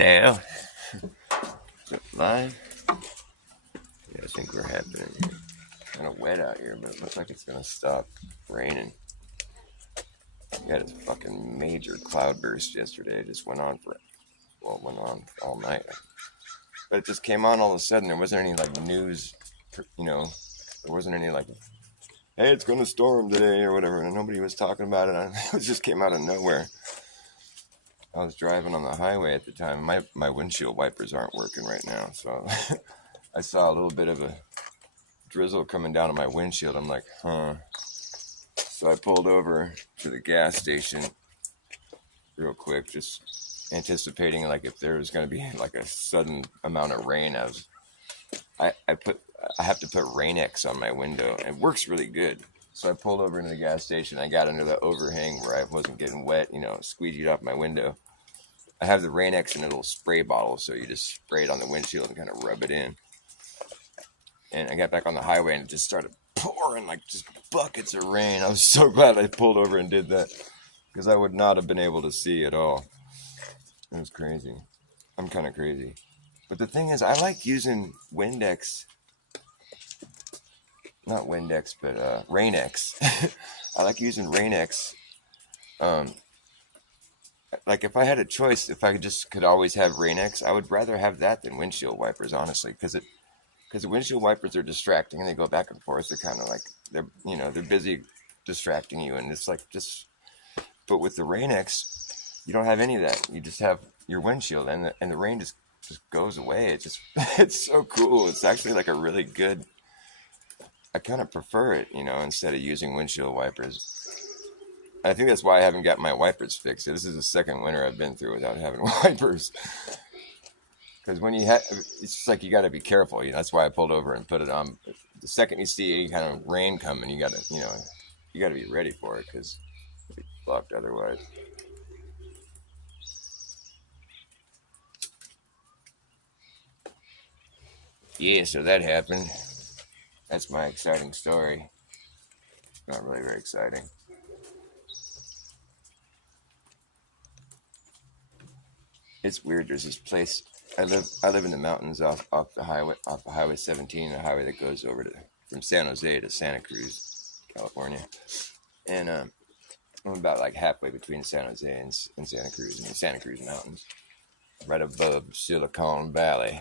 Hello. Is it live? Yeah, I think we're happening. Kind of wet out here, but it looks like it's gonna stop raining. We had a fucking major cloudburst yesterday. It just went on all night. But it just came on all of a sudden. There wasn't any like news, you know. There wasn't any like, hey, it's gonna storm today or whatever, and nobody was talking about it. It just came out of nowhere. I was driving on the highway at the time. My windshield wipers aren't working right now, so I saw a little bit of a drizzle coming down on my windshield. I'm like, huh. So I pulled over to the gas station real quick, just anticipating like if there was going to be like a sudden amount of rain. I have to put Rain-X on my window. It works really good. So I pulled over into the gas station. I got under the overhang where I wasn't getting wet, squeegeed off my window. I have the Rain-X in a little spray bottle, so you just spray it on the windshield and kind of rub it in. And I got back on the highway and it just started pouring like just buckets of rain. I was so glad I pulled over and did that because I would not have been able to see at all. It was crazy. I'm kind of crazy. But the thing is, I like using Windex. Not Windex, but Rain-X. I like using Rain-X. Like if I had a choice, if I could always have Rain-X, I would rather have that than windshield wipers, honestly, because the windshield wipers are distracting and they go back and forth. They're kind of like they're busy distracting you, and it's like just. But with the Rain-X, you don't have any of that. You just have your windshield, and the rain just goes away. It's so cool. It's actually like a really good. I kind of prefer it, instead of using windshield wipers. I think that's why I haven't got my wipers fixed. This is the second winter I've been through without having wipers. Because when it's just like you got to be careful. That's why I pulled over and put it on. The second you see any kind of rain coming, you got to be ready for it because it'll be fucked otherwise. Yeah, so that happened. That's my exciting story. Not really very exciting. It's weird. There's this place. I live in the mountains off the highway 17, a highway that goes over from San Jose to Santa Cruz, California. And I'm about like halfway between San Jose and Santa Cruz, in the Santa Cruz Mountains, right above Silicon Valley.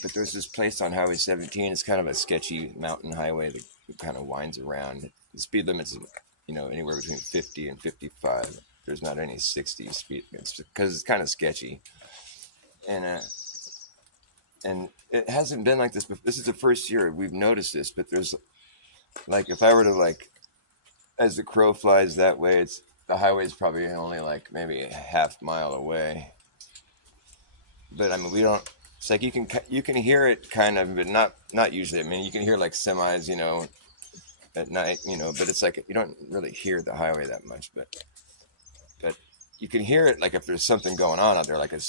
But there's this place on Highway 17. It's kind of a sketchy mountain highway that kind of winds around. The speed limit's anywhere between 50 and 55. There's not any 60 speed limits because it's kind of sketchy. And it hasn't been like this before. This is the first year we've noticed this, but there's like if I were to as the crow flies that way, the highway is probably only like maybe a half mile away. But I mean, we don't. It's like you can hear it kind of, but not usually. I mean, you can hear like semis, at night, but it's like you don't really hear the highway that much, but you can hear it like if there's something going on out there, like a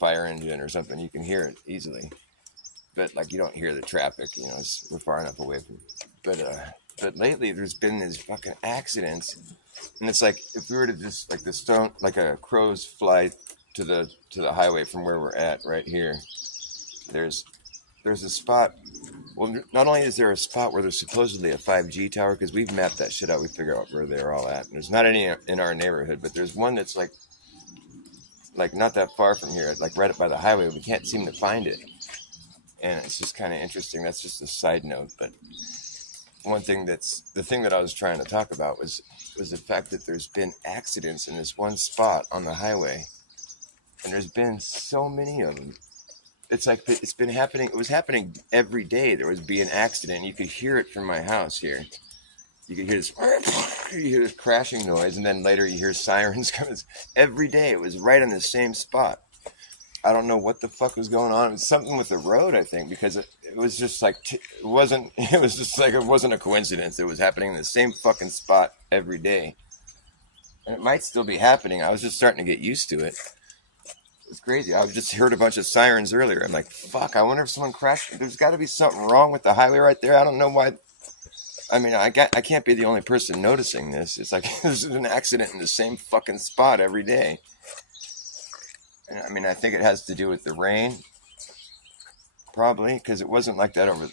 fire engine or something, you can hear it easily. But like you don't hear the traffic, we're far enough away from. But lately there's been these fucking accidents, and it's like if we were to just like a crow's fly to the highway from where we're at right here. There's a spot. Well, not only is there a spot where there's supposedly a 5G tower, because we've mapped that shit out, we figure out where they're all at. And there's not any in our neighborhood, but there's one that's like not that far from here, like right up by the highway. We can't seem to find it, and it's just kind of interesting. That's just a side note, but the thing that I was trying to talk about was the fact that there's been accidents in this one spot on the highway, and there's been so many of them. It's like it's been happening. It was happening every day. There would be an accident. You could hear it from my house here. You could hear this crashing noise, and then later you hear sirens coming. Every day it was right on the same spot. I don't know what the fuck was going on. It was something with the road, I think, because it was just like it wasn't. It was just like it wasn't a coincidence. It was happening in the same fucking spot every day, and it might still be happening. I was just starting to get used to it. It's crazy. I just heard a bunch of sirens earlier. I'm like, fuck, I wonder if someone crashed. There's got to be something wrong with the highway right there. I don't know why. I mean, I can't be the only person noticing this. It's like there's an accident in the same fucking spot every day. And I mean, I think it has to do with the rain, probably, because it wasn't like that over,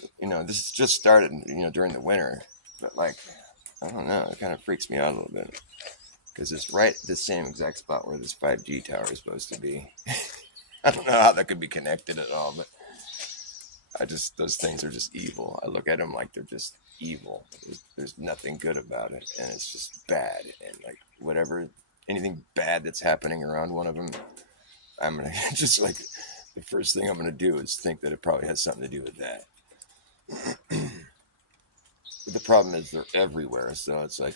this just started, during the winter. But like, I don't know, it kind of freaks me out a little bit. Because it's right at the same exact spot where this 5G tower is supposed to be. I don't know how that could be connected at all, but those things are just evil. I look at them like they're just evil. There's nothing good about it, and it's just bad. And like anything bad that's happening around one of them, I'm gonna just like the first thing I'm gonna do is think that it probably has something to do with that. But the problem is they're everywhere, so it's like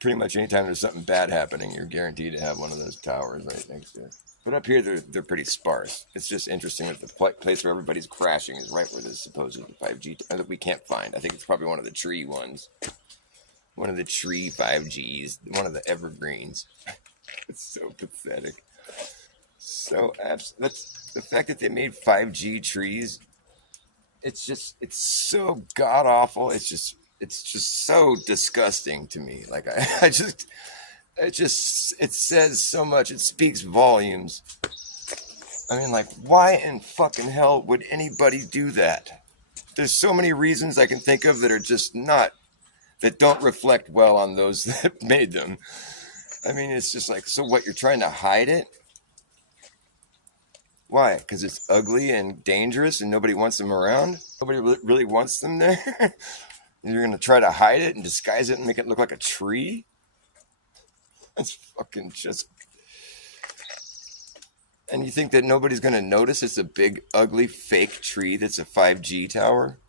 pretty much anytime there's something bad happening, you're guaranteed to have one of those towers right next to it. But up here, they're pretty sparse. It's just interesting that the place where everybody's crashing is right where there's supposed 5G that we can't find. I think it's probably one of the tree ones. One of the tree 5Gs. One of the evergreens. It's so pathetic. That's the fact that they made 5G trees. It's so god awful. It's just so disgusting to me. Like it says so much. It speaks volumes. I mean, like, why in fucking hell would anybody do that? There's so many reasons I can think of that are just that don't reflect well on those that made them. I mean, it's just like, so what, you're trying to hide it? Why? Because it's ugly and dangerous and nobody wants them around? Nobody really wants them there? You're going to try to hide it and disguise it and make it look like a tree? That's fucking just... And you think that nobody's going to notice it's a big, ugly, fake tree that's a 5G tower?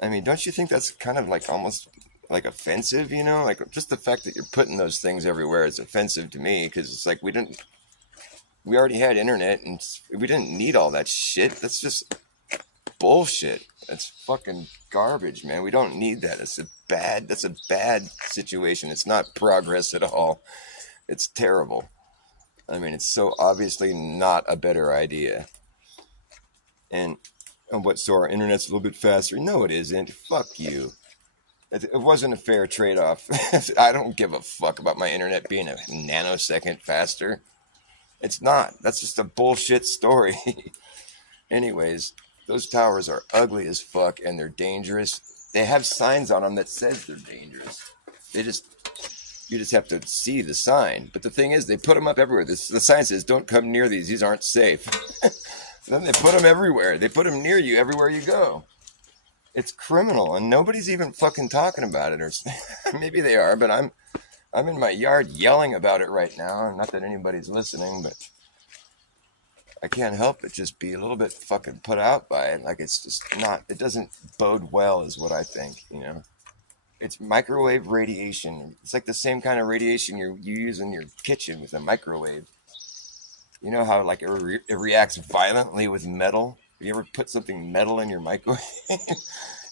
I mean, don't you think that's kind of like almost like offensive, Like just the fact that you're putting those things everywhere is offensive to me because it's like we already had internet and we didn't need all that shit. That's just bullshit. That's fucking garbage, man. We don't need that. That's a bad situation. It's not progress at all. It's terrible. I mean, it's so obviously not a better idea. And so our internet's a little bit faster? No, it isn't. Fuck you. It wasn't a fair trade-off. I don't give a fuck about my internet being a nanosecond faster. It's not. That's just a bullshit story. Anyways, those towers are ugly as fuck and they're dangerous. They have signs on them that says they're dangerous. You just have to see the sign. But the thing is, they put them up everywhere. The sign says, don't come near these. These aren't safe. Then they put them everywhere. They put them near you everywhere you go. It's criminal, and nobody's even fucking talking about it. Or maybe they are, but I'm in my yard yelling about it right now. Not that anybody's listening, but I can't help but just be a little bit fucking put out by it. Like it's just not, it doesn't bode well is what I think, It's microwave radiation. It's like the same kind of radiation you use in your kitchen with a microwave. You know how like it reacts violently with metal? Have you ever put something metal in your microwave?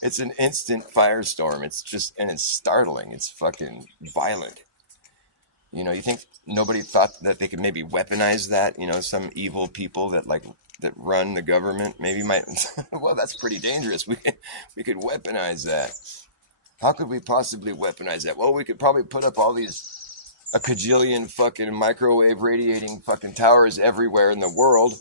It's an instant firestorm. And it's startling. It's fucking violent. You think nobody thought that they could maybe weaponize that? Some evil people that run the government maybe might. Well, that's pretty dangerous. We could weaponize that. How could we possibly weaponize that? Well, we could probably put up a cajillion fucking microwave radiating fucking towers everywhere in the world.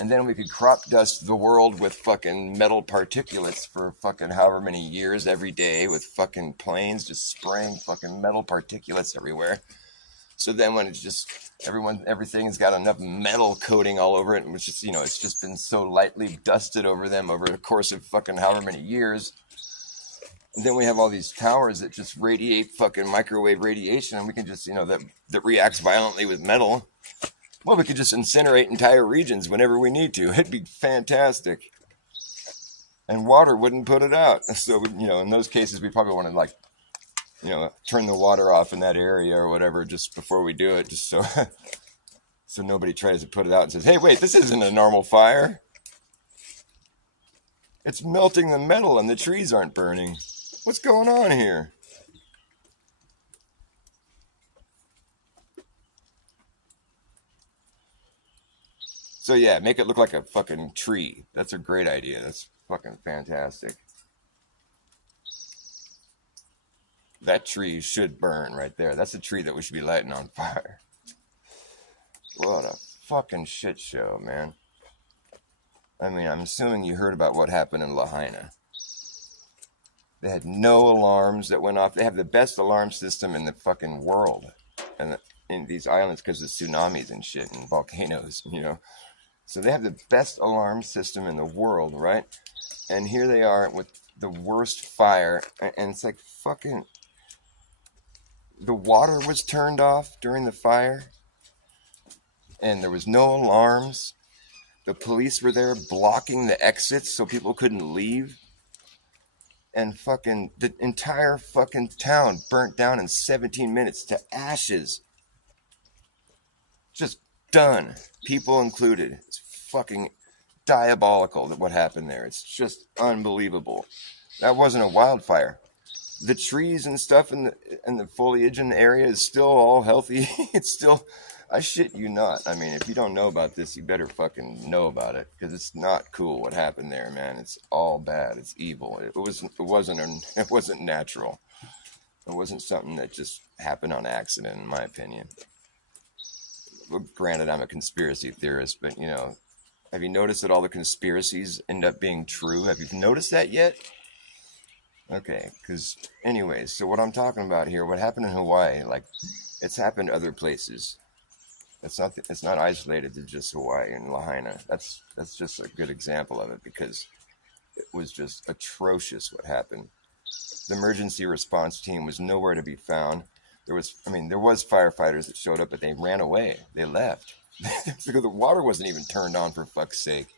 And then we could crop dust the world with fucking metal particulates for fucking however many years every day with fucking planes just spraying fucking metal particulates everywhere. So then when it's just everything's got enough metal coating all over it, and it's just been so lightly dusted over them over the course of fucking however many years. And then we have all these towers that just radiate fucking microwave radiation, and we can just, that reacts violently with metal. Well, we could just incinerate entire regions whenever we need to. It'd be fantastic. And water wouldn't put it out. So, in those cases, we probably want to, turn the water off in that area or whatever just before we do it, just so so nobody tries to put it out and says, hey, wait, this isn't a normal fire. It's melting the metal and the trees aren't burning. What's going on here? So yeah, make it look like a fucking tree. That's a great idea. That's fucking fantastic. That tree should burn right there. That's a tree that we should be lighting on fire. What a fucking shit show, man. I mean, I'm assuming you heard about what happened in Lahaina. They had no alarms that went off. They have the best alarm system in the fucking world, and in these islands because of tsunamis and shit and volcanoes, you know. So they have the best alarm system in the world, right? And here they are with the worst fire, and it's like fucking. The water was turned off during the fire, and there was no alarms. The police were there blocking the exits so people couldn't leave. And fucking the entire fucking town burnt down in 17 minutes to ashes. Just done. People included. It's fucking diabolical that what happened there. It's just unbelievable. That wasn't a wildfire. The trees and stuff and the foliage in the area is still all healthy. It's still, I shit you not. I mean, if you don't know about this, you better fucking know about it because it's not cool what happened there, man. It's all bad. It's evil. It wasn't natural. It wasn't something that just happened on accident, in my opinion. Well, granted, I'm a conspiracy theorist, but you know, have you noticed that all the conspiracies end up being true? Have you noticed that yet? Okay, because anyways, so what I'm talking about here, what happened in Hawaii, like it's happened other places. It's not isolated to just Hawaii and Lahaina. That's just a good example of it because it was just atrocious what happened. The emergency response team was nowhere to be found. There was firefighters that showed up, but they ran away. They left because the water wasn't even turned on, for fuck's sake.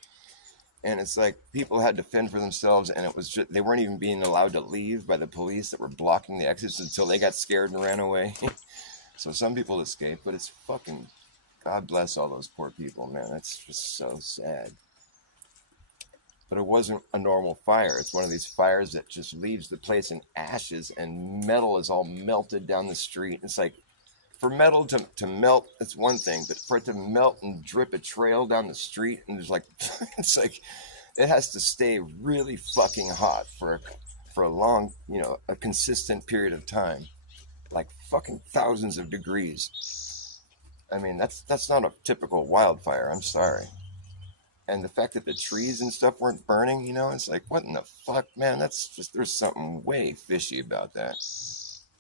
And it's like people had to fend for themselves, and it was just, they weren't even being allowed to leave by the police that were blocking the exits until they got scared and ran away. So some people escaped, but it's fucking, God bless all those poor people, man. That's just so sad. But it wasn't a normal fire. It's one of these fires that just leaves the place in ashes, and metal is all melted down the street. It's like, for metal to melt, it's one thing, but for it to melt and drip a trail down the street, and there's like, it's like, it has to stay really fucking hot for a long, you know, a consistent period of time, like fucking thousands of degrees. I mean, that's not a typical wildfire. I'm sorry. And the fact that the trees and stuff weren't burning, you know, it's like, what in the fuck, man? That's just, there's something way fishy about that.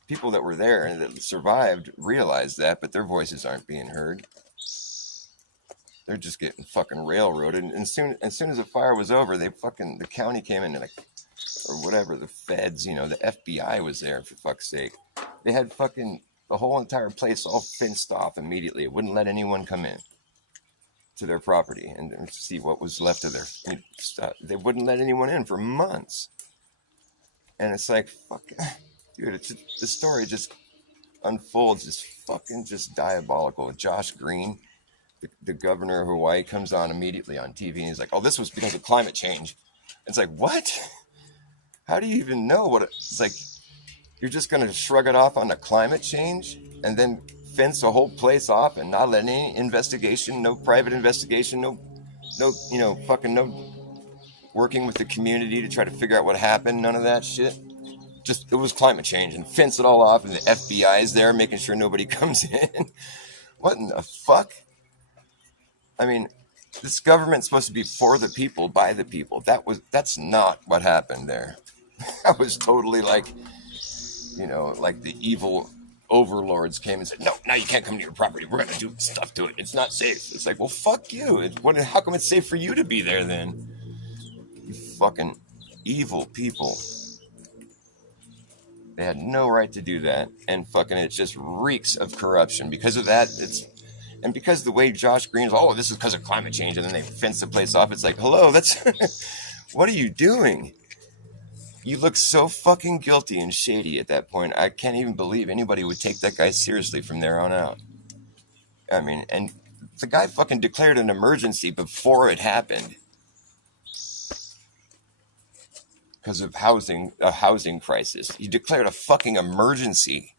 People that were there and that survived realized that, but their voices aren't being heard. They're just getting fucking railroaded. And as soon as the fire was over, the county came in and like, or whatever, the feds, you know, the FBI was there, for fuck's sake. They had fucking the whole entire place all fenced off immediately. It wouldn't let anyone come in to their property and see what was left of their stuff. They wouldn't let anyone in for months. And it's like, fuck, dude, the story just unfolds, just diabolical. Josh Green, the governor of Hawaii, comes on immediately on TV and he's like, oh, this was because of climate change. It's like, what? How do you even know what it's like? You're just going to shrug it off on the climate change and then fence the whole place off and not let any investigation, no private investigation, no, you know, fucking no working with the community to try to figure out what happened. None of that shit. Just, it was climate change, and fence it all off, and the FBI is there making sure nobody comes in. What in the fuck? I mean, this government's supposed to be for the people, by the people. That's not what happened there. That was totally like, you know, like the evil overlords came and said, no, now you can't come to your property. We're going to do stuff to it. It's not safe. It's like, well, fuck you. How come it's safe for you to be there then? You fucking evil people. They had no right to do that, and fucking it just reeks of corruption. Because of that, and because the way Josh Green's, oh, this is because of climate change, and then they fence the place off. It's like, hello, that's, what are you doing? You look so fucking guilty and shady at that point. I can't even believe anybody would take that guy seriously from there on out. I mean, and the guy fucking declared an emergency before it happened. Because of a housing crisis. He declared a fucking emergency.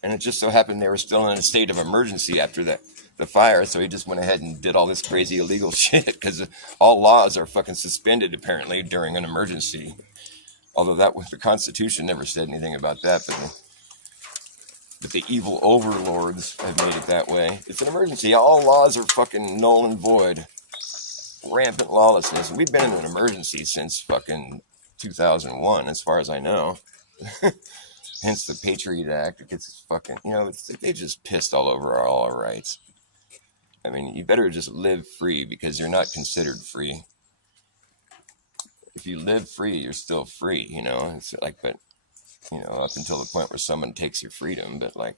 And it just so happened they were still in a state of emergency after the fire, so he just went ahead and did all this crazy illegal shit, because all laws are fucking suspended, apparently, during an emergency. Although the Constitution never said anything about that, but But the evil overlords have made it that way. It's an emergency. All laws are fucking null and void. Rampant lawlessness. We've been in an emergency since fucking 2001, as far as I know. Hence the Patriot Act. It gets fucking, they just pissed all over all our rights. I mean, you better just live free because you're not considered free. If you live free, you're still free, It's like, but, up until the point where someone takes your freedom, but like,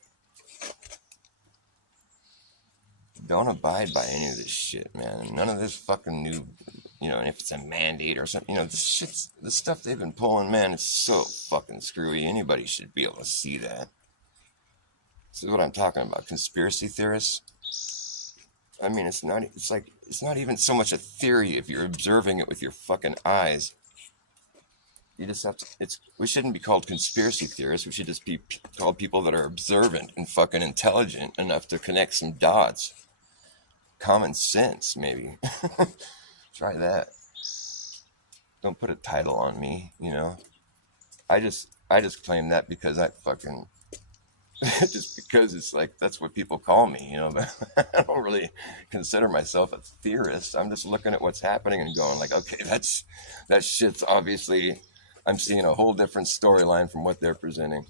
don't abide by any of this shit, man. None of this fucking new, and if it's a mandate or something, the stuff they've been pulling, man, it's so fucking screwy. Anybody should be able to see that. This is what I'm talking about. Conspiracy theorists. I mean, it's not even so much a theory if you're observing it with your fucking eyes. You just have to, we shouldn't be called conspiracy theorists. We should just be called people that are observant and fucking intelligent enough to connect some dots. Common sense, maybe. Try that. Don't put a title on me, I just claim that because I fucking, just because it's like, that's what people call me, but I don't really consider myself a theorist. I'm just looking at what's happening and going like, okay, that shit's obviously, I'm seeing a whole different storyline from what they're presenting.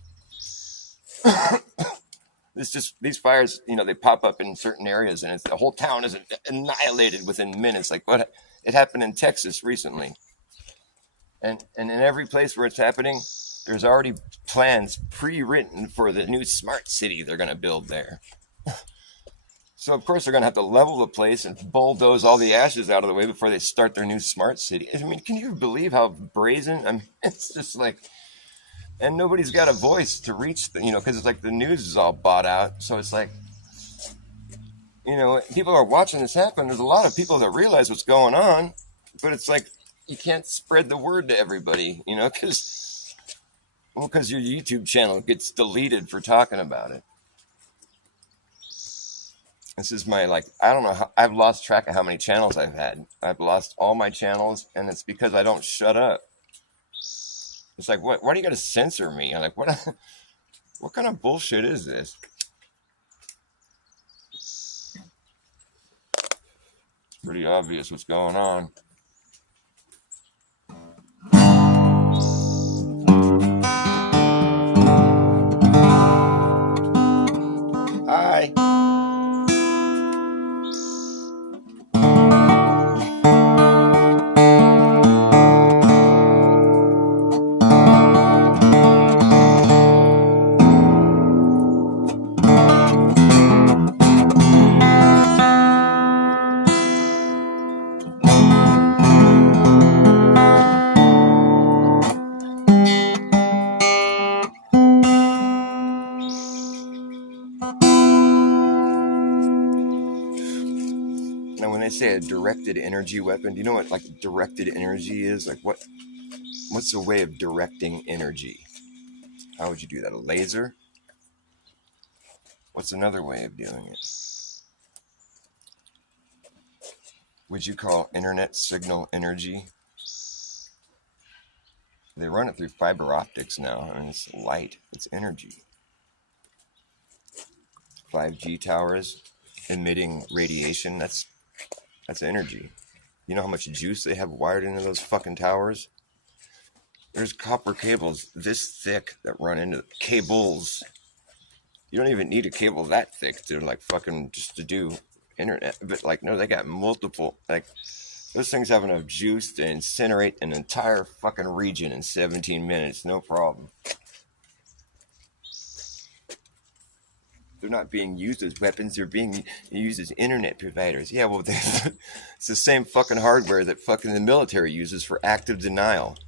It's just, these fires, they pop up in certain areas and the whole town is annihilated within minutes. Like what, it happened in Texas recently. And in every place where it's happening, there's already plans pre-written for the new smart city they're going to build there. So, of course, they're going to have to level the place and bulldoze all the ashes out of the way before they start their new smart city. I mean, can you believe how brazen? I mean, it's just like, and nobody's got a voice to reach, because it's like the news is all bought out. So it's like, people are watching this happen. There's a lot of people that realize what's going on, but it's like, you can't spread the word to everybody, because your YouTube channel gets deleted for talking about it. This is my, I don't know, I've lost track of how many channels I've had. I've lost all my channels, and it's because I don't shut up. It's like, why do you got to censor me? I'm like, what kind of bullshit is this? It's pretty obvious what's going on. Hi. Now, when they say a directed energy weapon, do you know what directed energy is? Like what's a way of directing energy? How would you do that? A laser? What's another way of doing it? Would you call internet signal energy? They run it through fiber optics now, and it's light. It's energy. 5G towers emitting radiation, that's energy. You know how much juice they have wired into those fucking towers? There's copper cables this thick that run into cables. You don't even need a cable that thick to fucking just to do internet. But no, they got multiple, those things have enough juice to incinerate an entire fucking region in 17 minutes, no problem. They're not being used as weapons. They're being used as internet providers. Yeah, well, it's the same fucking hardware that fucking the military uses for active denial.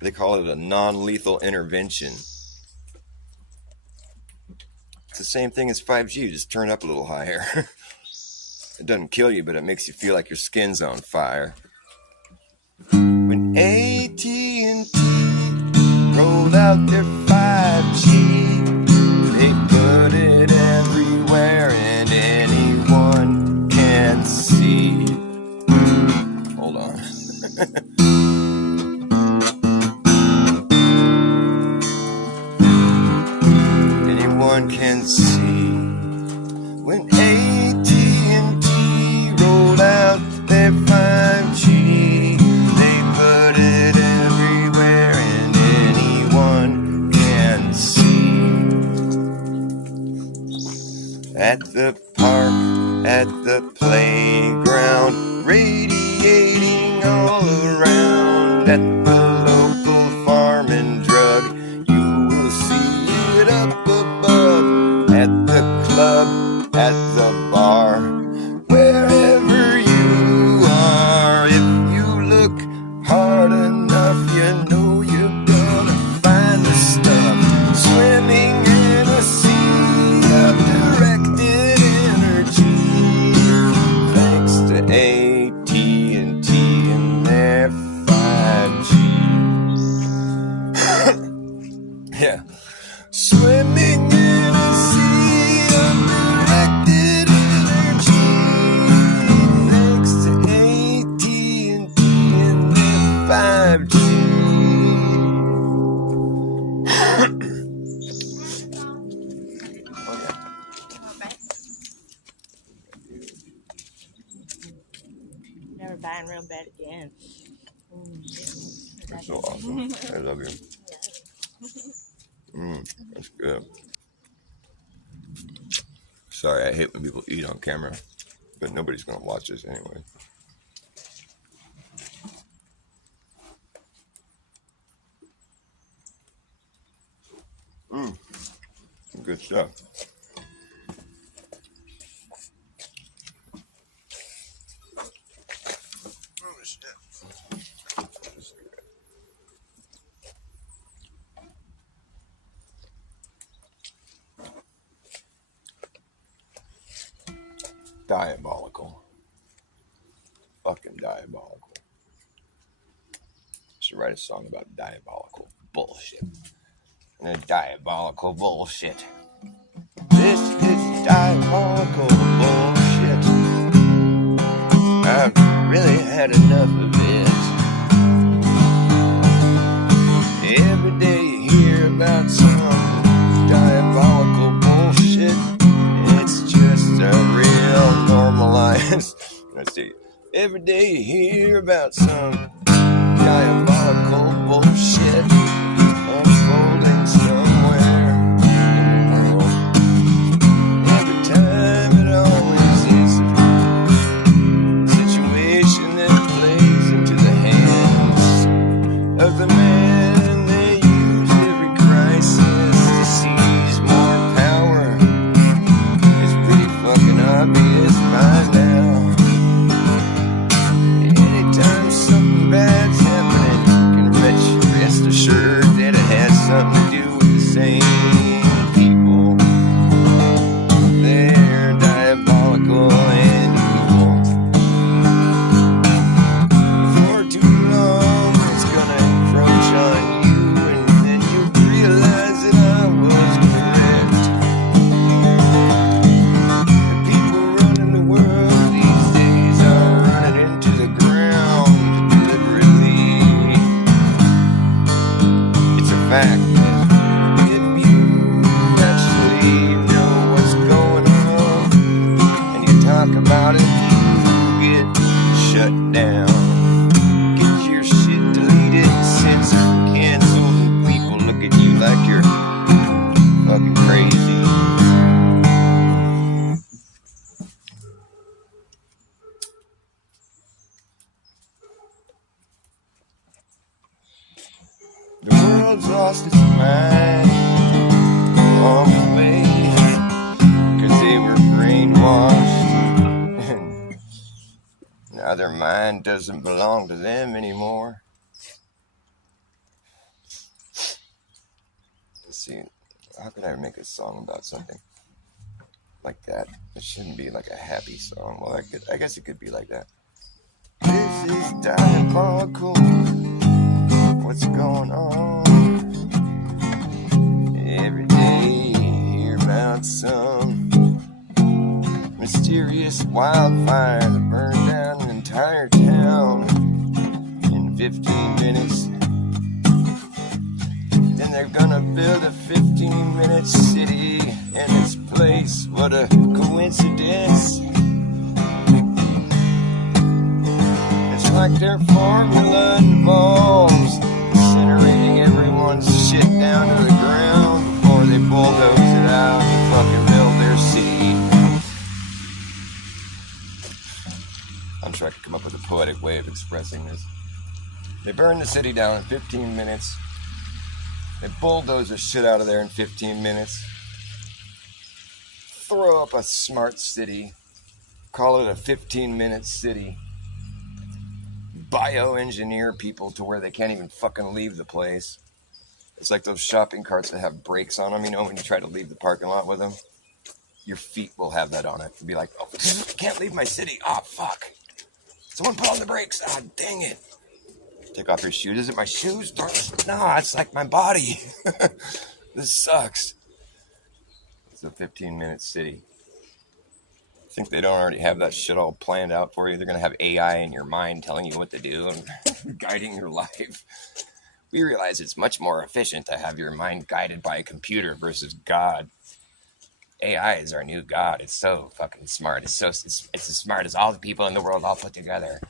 They call it a non-lethal intervention. It's the same thing as 5G, just turn up a little higher. It doesn't kill you, but it makes you feel like your skin's on fire. When AT&T rolled out their 5G, they put it everywhere and anyone can see. Hold on. anyone can see. When AT&T rolled out their 5G, they put it everywhere and anyone can see. At the park, at the playground, radiating all around. At the local farm and drug, you will see it up above. At the club, at the bar, wherever you are. If you look hard enough, you know you're gonna find the stuff. Swimming in a sea of directed energy, thanks to AT&T and their 5G. Yeah. Swimming in a sea of directed energy, thanks to AT&T and their 5G. Never buying real bad again. You're so awesome. I love you. That's good. Sorry, I hate when people eat on camera, but nobody's gonna watch this anyway. Good stuff. Oh shit. Diabolical. Fucking diabolical. Should write a song about diabolical bullshit. And diabolical bullshit. This is diabolical bullshit. I've really had enough of it. Every day you hear about some diabolical bullshit. It's just a real normalized. Let's see. Every day you hear about some diabolical bullshit unfolding somewhere in the world. Every time it always is a situation that plays into the hands of the man, and they use every crisis to seize more power. It's pretty fucking obvious by now. Anytime something bad's happening, you can rest assured that it has something to do with the same people. They're diabolical and evil. For too long, it's gonna encroach on you, and then you'll realize that I was correct. The people running the world these days are running into the ground deliberately. It's a fact that if you actually know what's going on and you talk about it, you get shut down. Get your shit deleted, censored, canceled, and people look at you like you're fucking crazy. The world's lost its mind along the way, 'cause they were brainwashed. Now their mind doesn't belong to them anymore. Let's see, how could I make a song about something like that? It shouldn't be like a happy song. Well, I guess it could be like that. This is diabolical. What's going on? Every day you hear about some mysterious wildfire that burned down an entire town in 15 minutes. Then they're gonna build a 15-minute city place. What a coincidence. It's like their formula involves incinerating everyone's shit down to the ground before they bulldoze it out and fucking build their city. I'm sure I could come up with a poetic way of expressing this. They burn the city down in 15 minutes. They bulldoze the shit out of there in 15 minutes. Throw up a smart city. Call it a 15-minute city. Bioengineer people to where they can't even fucking leave the place. It's like those shopping carts that have brakes on them, you know, when you try to leave the parking lot with them. Your feet will have that on it. You'll be like, oh, can't leave my city. Oh, fuck. Someone put on the brakes. Ah, dang it. Take off your shoes. Is it my shoes? No, it's like my body. This sucks. It's a 15-minute city. Think they don't already have that shit all planned out for you? They're going to have AI in your mind telling you what to do and guiding your life. We realize it's much more efficient to have your mind guided by a computer versus God. AI is our new God. It's so fucking smart. It's as smart as all the people in the world all put together.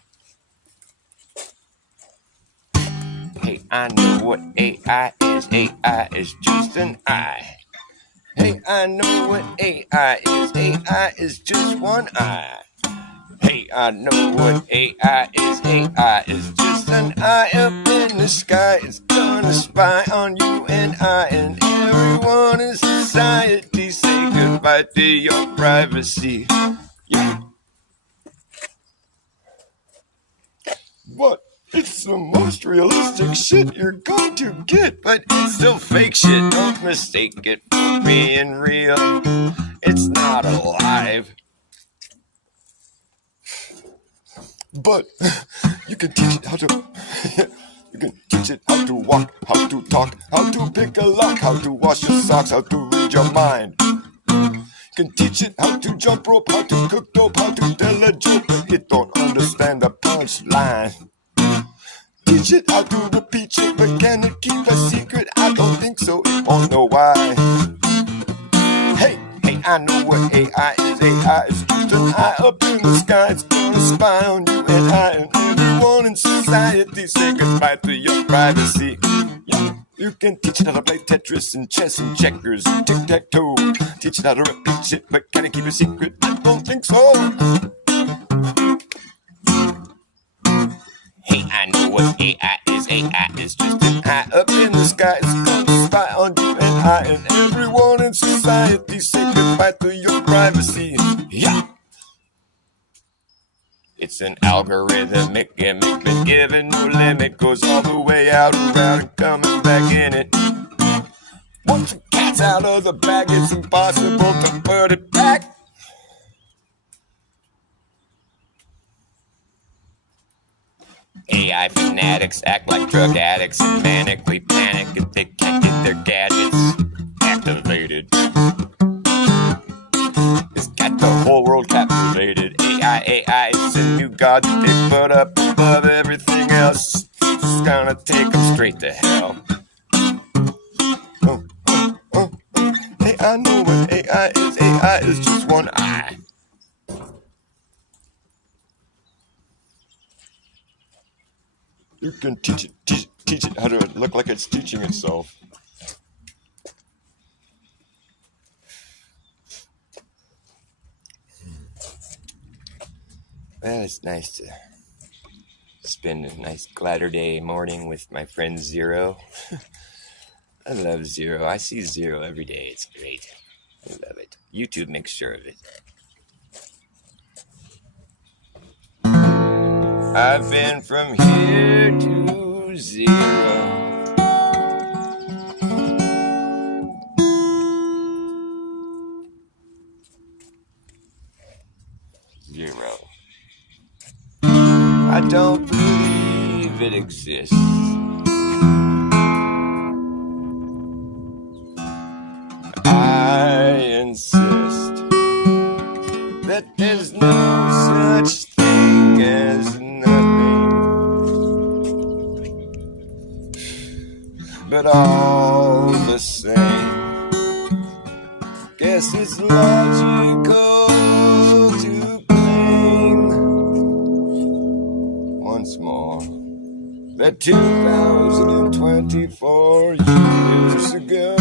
Hey, I know what AI is. AI is just an eye. Hey, I know what AI is. AI is just one eye. Hey, I know what AI is. AI is just an eye up in the sky. It's gonna spy on you and I and everyone in society. Say goodbye to your privacy. Yeah. What? It's the most realistic shit you're going to get, but it's still fake shit. Don't mistake it for being real. It's not alive. But you can teach it how to you can teach it how to walk, how to talk, how to pick a lock, how to wash your socks, how to read your mind. You can teach it how to jump rope, how to cook dope, how to tell a joke, but it don't understand the punchline. Teach it how to repeat it, but can it keep a secret? I don't think so, it won't know why. Hey, I know what AI is. AI is just an eye up in the sky. It's gonna spy on you and I and everyone in society. Say goodbye to your privacy. Yeah. You can teach it how to play Tetris and chess and checkers and tic-tac-toe. Teach it how to repeat shit, but can it keep a secret? I don't think so. Hey, I know what AI is. AI is just an eye up in the sky. It's gonna spy on you and I and everyone in society. Say goodbye to your privacy. Yeah. It's an algorithmic gimmick, been given no limit. Goes all the way out around and coming back in it. Once the cat's out of the bag, it's impossible to put it back. AI fanatics act like drug addicts and manically panic if they can't get their gadgets activated. It's got the whole world captivated. AI is a new god that they put up above everything else. It's gonna take them straight to hell. Hey, I know what AI is. AI is just one eye. You can teach it how to look like it's teaching itself. Well, it's nice to spend a nice Glatterday morning with my friend Zero. I love Zero. I see Zero every day. It's great. I love it. YouTube makes sure of it. I've been from here to zero. Zero. I don't believe it exists. I insist that there's no such thing as nothing, but all the same, Guess it's logical to claim once more that 2024 years ago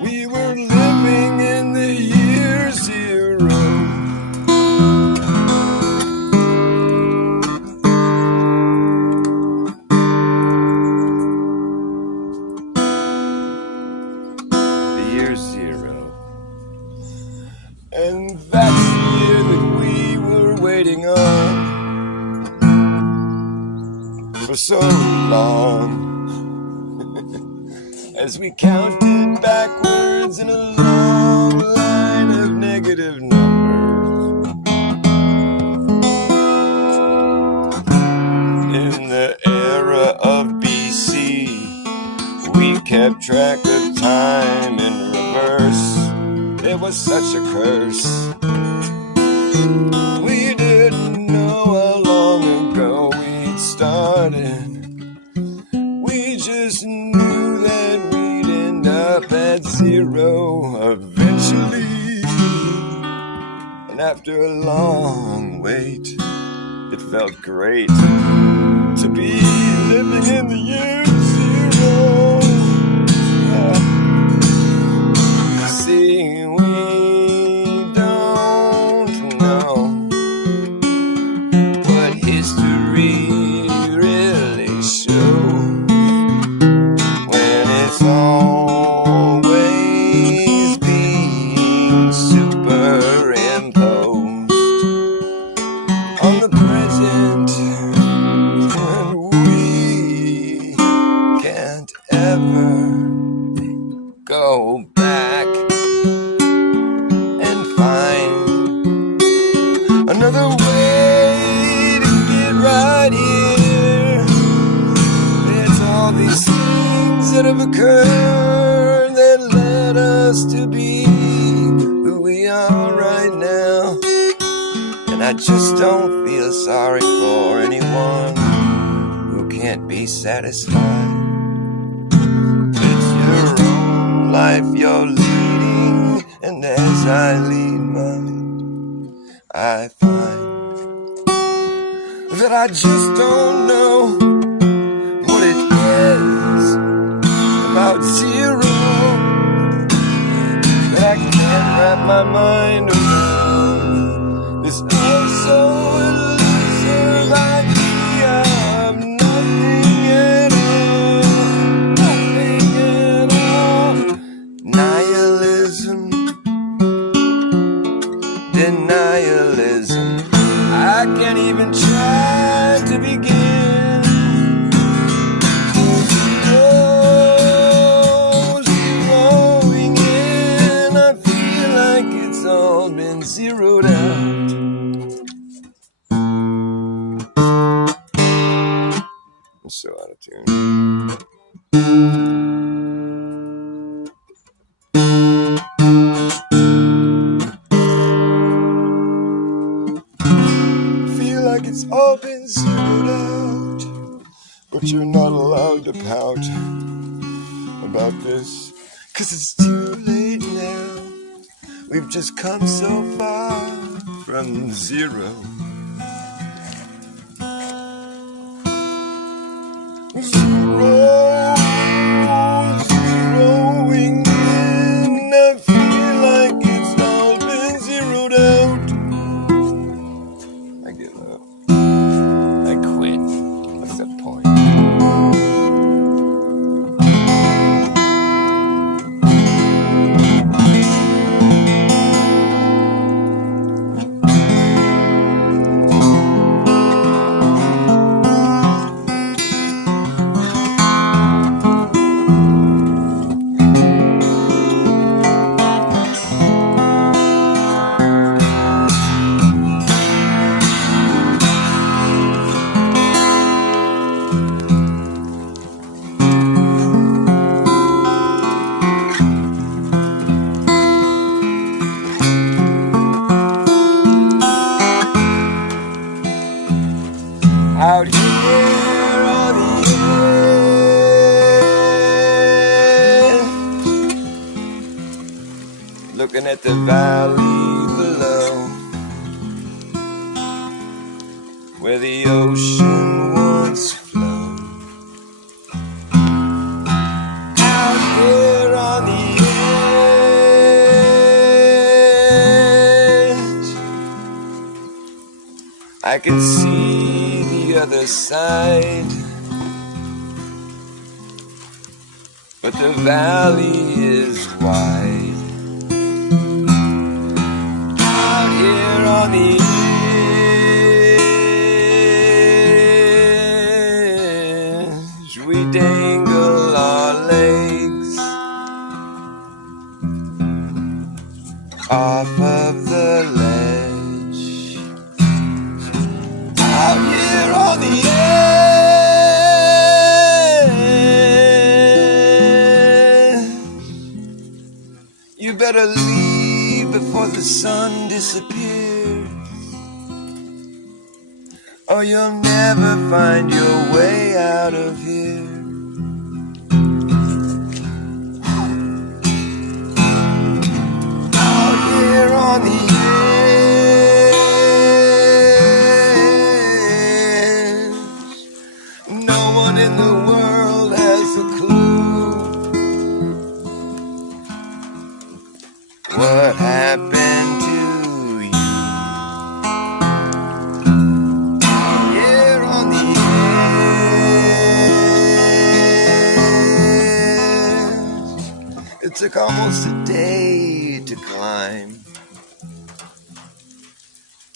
we were living in the year zero. The year zero. And that's the year that we were waiting on for so long. As we counted backwards in a long line of negative numbers. In the era of BC, we kept track of time in reverse. It was such a curse. We didn't know how long ago we'd started. We just knew that we'd end up at zero eventually. And after a long wait, it felt great to be living in the year zero. Yeah. See, we don't know what history really shows. It's always being superimposed on the present, and we can't ever go back and find another way to get right here. It's all these things that have occurred that led us to be who we are right now. And I just don't feel sorry for anyone who can't be satisfied. It's your own life you're leading, and as I lead mine, I find that I just don't know what it is about zero that I can't wrap my mind around. This also elusive idea of nothing at all. Nihilism, denialism. I can't even try to begin. Zeroing in, I feel like it's all been zeroed out. I'm so out of tune. Like it's all been zeroed out, but you're not allowed to pout about this, 'cause it's too late now. We've just come so far from zero. Zeroing in, I feel like it's all been zeroed out. I give up. I quit. What's the point? looking at the valley below, where the ocean once flowed. Out here on the edge, I can see the other side, but the valley is wide. Out here on the edge, we dangle our legs off of the ledge. Out here on the edge, you better leave before the sun disappears, or you'll never find your way out of here. Out here on the edge, no one in the world has a clue what happened to you. Here on the edge, it took almost a day to climb,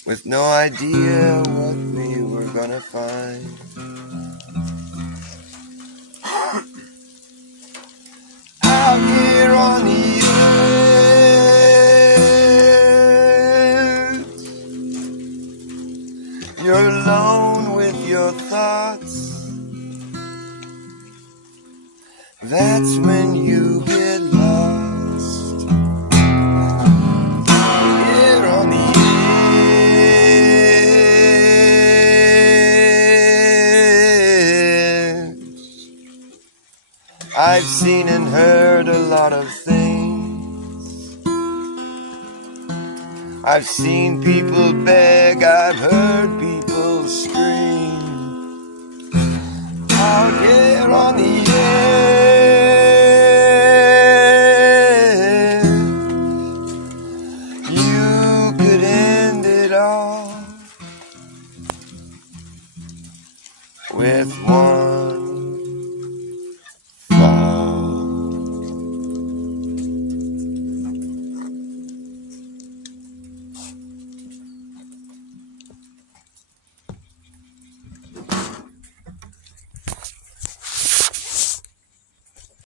with no idea what we were gonna find. Out here on the edge, you're alone with your thoughts. That's when you get lost. Here on the edge, I've seen and heard a lot of things. I've seen people beg, I've heard people scream. Out here on the edge,